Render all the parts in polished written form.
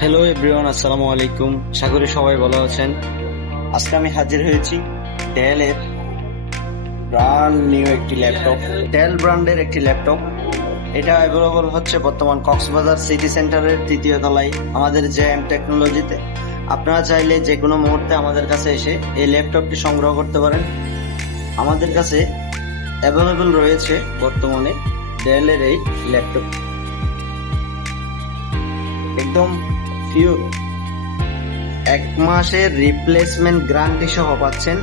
Hello everyone, আসসালামু আলাইকুম। আশা করি সবাই ভালো আছেন। আজকে আমি হাজির হয়েছি ডেল এর ব্র্যান্ড নিউ একটি ল্যাপটপ, ডেল ব্র্যান্ডের একটি ল্যাপটপ। এটা অ্যাভেলেবল হচ্ছে বর্তমান কক্সবাজার সিটি সেন্টারের তৃতীয় তলায় আমাদের জেএম টেকনোলজিতে। আপনারা চাইলে যে কোনো মুহূর্তে আমাদের কাছে এসে এই ল্যাপটপটি সংগ্রহ করতে পারেন। আমাদের কাছে অ্যাভেলেবল রয়েছে বর্তমানে ডেল এর এই ল্যাপটপ, একদম পিওর 1 মাসের রিপ্লেসমেন্ট গ্যারান্টি সহ পাচ্ছেন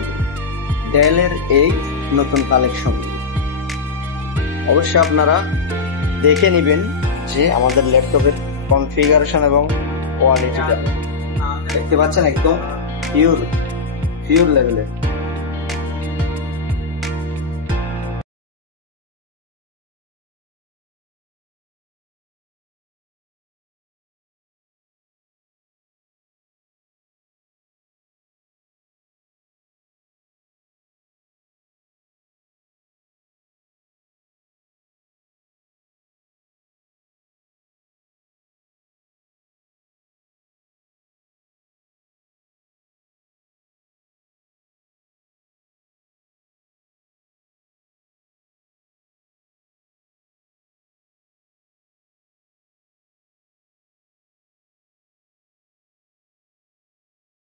ডেল এর এই নতুন কালেকশন। অবশ্যই আপনারা দেখে নেবেন যে আমাদের ল্যাপটপের কনফিগারেশন এবং কোয়ালিটিটা দেখতে পাচ্ছেন, একদম পিওর লেভেলের।